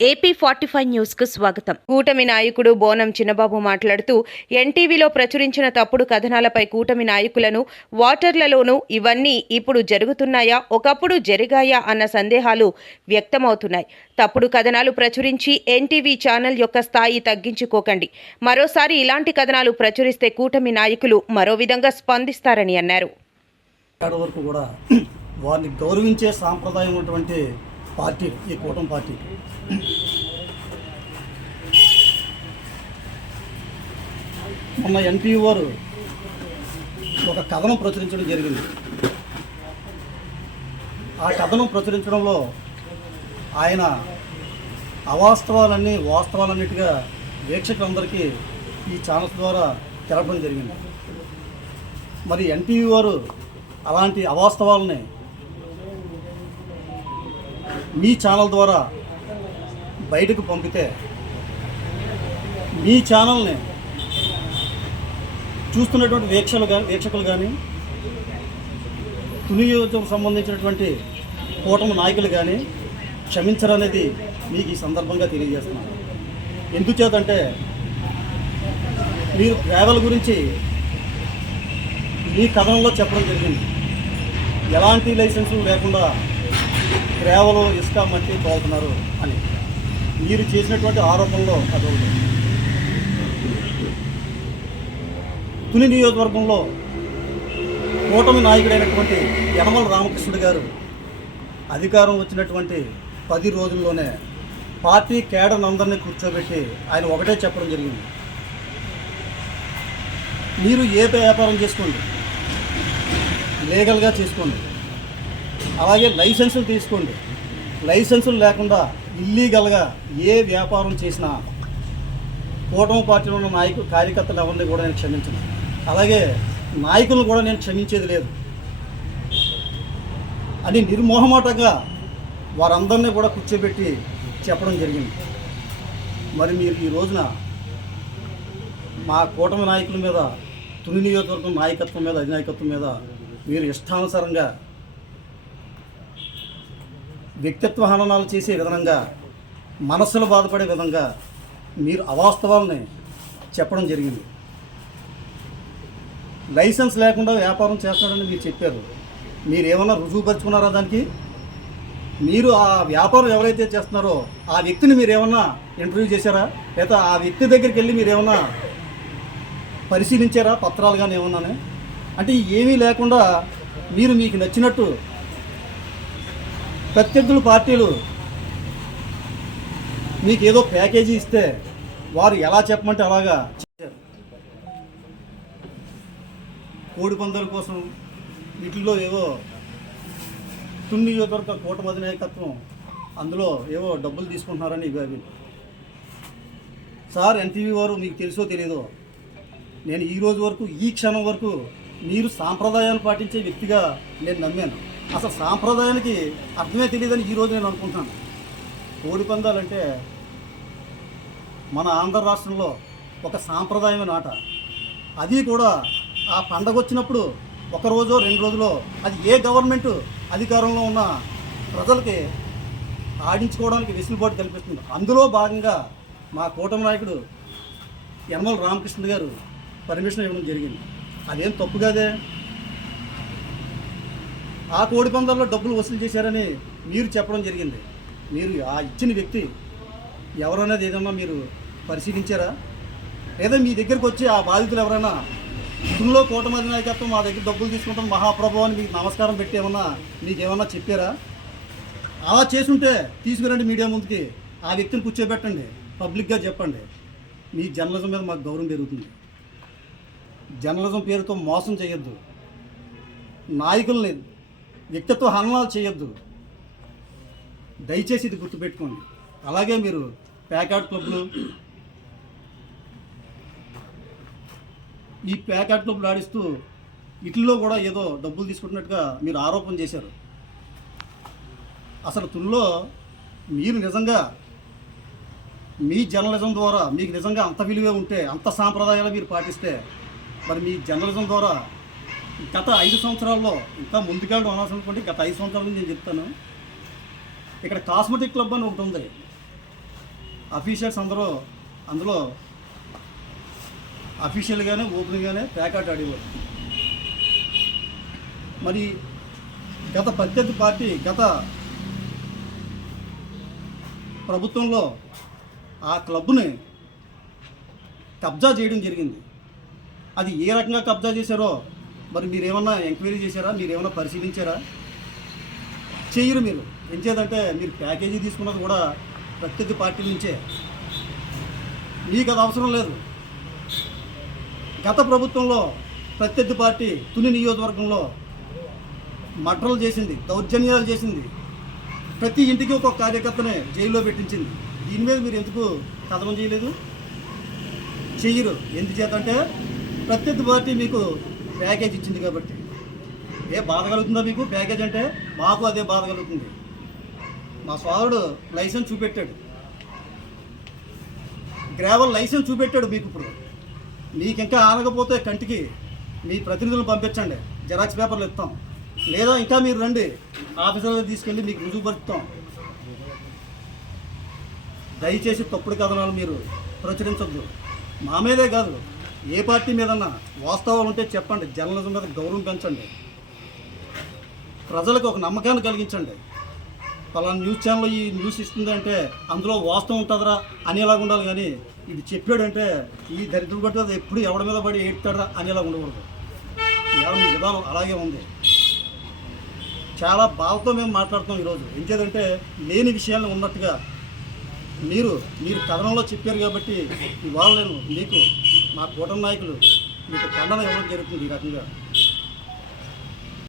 AP forty five న్యూస్కు స్వాగతం. కూటమి నాయకుడు బోనం చిన్నబాబు మాట్లాడుతూ ఎన్టీవీలో ప్రచురించిన తప్పుడు కథనాలపై కూటమి నాయకులను వాటర్లలోనూ ఇవన్నీ ఇప్పుడు జరుగుతున్నాయా ఒకప్పుడు జరిగాయా అన్న సందేహాలు వ్యక్తమవుతున్నాయి. తప్పుడు కథనాలు ప్రచురించి ఎన్టీవీ ఛానల్ యొక్క స్థాయి తగ్గించుకోకండి. మరోసారి ఇలాంటి కథనాలు ప్రచురిస్తే కూటమి నాయకులు మరో విధంగా స్పందిస్తారని అన్నారు. వారిని గౌరవించే సాంప్రదాయం ఉన్నటువంటి పార్టీ ఈ కూటమి పార్టీ. మొన్న ఎన్టీ వారు ఒక కథనం ప్రచురించడం జరిగింది. ఆ కథనం ప్రచురించడంలో ఆయన అవాస్తవాలన్నీ వాస్తవాలన్నిటిగా వీక్షకులందరికీ ఈ ఛానల్స్ ద్వారా తెలపడం జరిగింది. మరి ఎన్టీవీ వారు అలాంటి అవాస్తవాలని మీ ఛానల్ ద్వారా బయటకు పంపితే మీ ఛానల్ని చూస్తున్నటువంటి వీక్షలు కానీ వీక్షకులు కానీ తునియోజకు సంబంధించినటువంటి కూటమి నాయకులు కానీ క్షమించరనేది మీకు ఈ సందర్భంగా తెలియజేస్తున్నాను. ఎందుచేతంటే మీరు ట్రావెల్ గురించి మీ కథనంలో చెప్పడం జరిగింది. ఎలాంటి లైసెన్సులు లేకుండా ట్రావెల్ ఇసుక మట్టి తోలుతున్నారు అని. మీరు చేసినటువంటి ఆరోపణలో అదొకటి. తుని నియోజకవర్గంలో కూటమి నాయకుడైనటువంటి యనమల రామకృష్ణుడు గారు అధికారం వచ్చినటువంటి పది రోజుల్లోనే పార్టీ కేడర్ కూర్చోబెట్టి ఆయన ఒకటే చెప్పడం జరిగింది. మీరు ఏ వ్యాపారం చేసుకోండి లీగల్గా చేసుకోండి అలాగే లైసెన్సులు తీసుకోండి. లైసెన్సులు లేకుండా ఇల్లీగల్గా ఏ వ్యాపారం చేసినా కూటమి పార్టీలో ఉన్న నాయకులు కార్యకర్తలు ఎవరిని కూడా నేను క్షమించను. అలాగే నాయకులను కూడా నేను క్షమించేది లేదు. అని నిర్మోహమాటంగా వారందరినీ కూడా కూర్చోబెట్టి చెప్పడం జరిగింది. మరి మీరు ఈ రోజున మా కూటమి నాయకుల మీద తుని నియోజకవర్గం నాయకత్వం మీద అధినాయకత్వం మీద మీరు ఇష్టానుసారంగా వ్యక్తిత్వ హననాలు చేసే విధంగా మనస్సులు బాధపడే విధంగా మీరు అవాస్తవాలని చెప్పడం జరిగింది. లైసెన్స్ లేకుండా వ్యాపారం చేస్తాడని మీరు చెప్పారు. మీరు ఏమన్నా రుజువుపరుచుకున్నారా దానికి? మీరు ఆ వ్యాపారం ఎవరైతే చేస్తున్నారో ఆ వ్యక్తిని మీరు ఏమన్నా ఇంటర్వ్యూ చేశారా? లేదా ఆ వ్యక్తి దగ్గరికి వెళ్ళి మీరు ఏమన్నా పరిశీలించారా? పత్రాలు కానీ ఏమన్నానే? అంటే ఏమీ లేకుండా మీరు మీకు నచ్చినట్టు ప్రత్యర్థులు పార్టీలు మీకు ఏదో ప్యాకేజీ ఇస్తే వారు ఎలా చెప్పమంటే అలాగా చేశారు. కోడి పందాల కోసం వీటిల్లో ఏవో తుమ్మి నియోజకవర్గ కూటమి అధినాయకత్వం అందులో ఏవో డబ్బులు తీసుకుంటున్నారని ఇవి సార్ ఎన్టీవీ వారు మీకు తెలుసో తెలియదో నేను ఈ రోజు వరకు ఈ క్షణం వరకు మీరు సాంప్రదాయాలు పాటించే వ్యక్తిగా నేను నమ్మాను. అసలు సాంప్రదాయానికి అర్థమే తెలియదని ఈరోజు నేను అనుకుంటున్నాను. కోడి పందాలంటే మన ఆంధ్ర రాష్ట్రంలో ఒక సాంప్రదాయమైన ఆట. అది కూడా ఆ పండగ వచ్చినప్పుడు ఒక రోజో రెండు రోజులో అది ఏ గవర్నమెంట్ అధికారంలో ఉన్న ప్రజలకి ఆడించుకోవడానికి వెసులుబాటు కల్పిస్తుంది. అందులో భాగంగా మా కూటమి నాయకుడు యనమల రామకృష్ణ గారు పర్మిషన్ ఇవ్వడం జరిగింది. అదేం తప్పు కాదే? ఆ కోడి పందాల్లో డబ్బులు వసూలు చేశారని మీరు చెప్పడం జరిగింది. మీరు ఆ ఇచ్చిన వ్యక్తి ఎవరనేది ఏదన్నా మీరు పరిశీలించారా? లేదా మీ దగ్గరకు వచ్చి ఆ బాధితులు ఎవరైనా ఇందులో కూటమి నాయకత్వం మా దగ్గర డబ్బులు తీసుకుంటాం మహాప్రభు అని మీకు నమస్కారం పెట్టి ఏమన్నా మీకు ఏమన్నా చెప్పారా? అలా చేసుంటే తీసుకురండి మీడియా ముందుకి. ఆ వ్యక్తిని కూర్చోబెట్టండి. పబ్లిక్గా చెప్పండి. మీ జర్నలిజం మీద మాకు గౌరవం పెరుగుతుంది. జర్నలిజం పేరుతో మోసం చేయొద్దు. నాయకుల్ని వ్యక్తిత్వ హననాలు చేయొద్దు. దయచేసి ఇది గుర్తుపెట్టుకోండి. అలాగే మీరు ప్యాకాట్ క్లబ్లు ఈ ప్యాకాట్ క్లబ్లు ఆడిస్తూ ఇట్లో కూడా ఏదో డబ్బులు తీసుకుంటున్నట్టుగా మీరు ఆరోపణ చేశారు. అసలు తుల్లో మీరు నిజంగా మీ జర్నలిజం ద్వారా మీకు నిజంగా అంత విలువే ఉంటే అంత సాంప్రదాయాలు మీరు పాటిస్తే మరి మీ జర్నలిజం ద్వారా గత ఐదు సంవత్సరాల్లో ఇంకా ముందుగా అనవసరం అనుకోండి గత ఐదు సంవత్సరాల నుంచి నేను చెప్తాను. ఇక్కడ కాస్మెటిక్ క్లబ్ అని ఒకటి ఉంది. అఫీషియల్స్ అందరూ అందులో అఫీషియల్గానే ఓపెన్గానే ప్యాకెట్ ఆడేవారు. మరి గత ప్రత్యర్థి పార్టీ గత ప్రభుత్వంలో ఆ క్లబ్ని కబ్జా చేయడం జరిగింది. అది ఏ రకంగా కబ్జా చేశారో మరి మీరేమన్నా ఎంక్వైరీ చేశారా? మీరేమన్నా పరిశీలించారా? చేయరు మీరు. ఏం చేదంటే మీరు ప్యాకేజీ తీసుకున్నది కూడా ప్రత్యర్థి పార్టీ నుంచే. మీకు అది అవసరం లేదు. గత ప్రభుత్వంలో ప్రత్యర్థి పార్టీ తుని నియోజకవర్గంలో మర్డర్లు చేసింది దౌర్జన్యాలు చేసింది. ప్రతి ఇంటికి ఒక కార్యకర్తనే జైల్లో పెట్టించింది. దీని మీద మీరు ఎందుకు కథనం చేయలేదు? చెయ్యరు. ఎందుచేతంటే ప్రత్యర్థి పార్టీ మీకు ప్యాకేజ్ ఇచ్చింది కాబట్టి. ఏ బాధ కలుగుతుందా మీకు? ప్యాకేజ్ అంటే మాకు అదే బాధ కలుగుతుంది. మా సోదరుడు లైసెన్స్ చూపెట్టాడు. గ్రావెల్ లైసెన్స్ చూపెట్టాడు మీకు ఇప్పుడు. మీకు ఇంకా ఆనకపోతే కంటికి మీ ప్రతినిధులను పంపించండి. జెరాక్స్ పేపర్లు ఇస్తాం. లేదా ఇంకా మీరు రండి. ఆఫీసర్లో తీసుకెళ్ళి మీకు రుజువుపరుస్తాం దయచేసి తప్పుడు కథనాలు మీరు ప్రచురించద్దు. మా మీదే కాదు. ఏ పార్టీ మీదన్నా వాస్తవాలు ఉంటే చెప్పండి. జర్నలిజం మీద గౌరవం పెంచండి. ప్రజలకు ఒక నమ్మకాన్ని కలిగించండి. పలానా న్యూస్ ఛానల్ ఈ న్యూస్ ఇస్తుందంటే అందులో వాస్తవం ఉంటుందిరా అనేలాగా ఉండాలి కానీ ఇది చెప్పాడంటే ఈ దరిద్రుడు బట్టి అది ఎప్పుడు ఎవడి మీద పడి ఏడుతాడా అనేలాగా ఉండకూడదు. ఇవాళ మీ విధానం అలాగే ఉంది. చాలా బాధతో మేము మాట్లాడుతాం ఈరోజు. ఎంచేదంటే లేని విషయాలను ఉన్నట్టుగా మీరు మీరు కథనంలో చెప్పారు కాబట్టి ఇవాళ నేను మీకు మా కూటమి నాయకులు మీకు ఖండన ఇవ్వడం జరుగుతుంది ఈ రకంగా.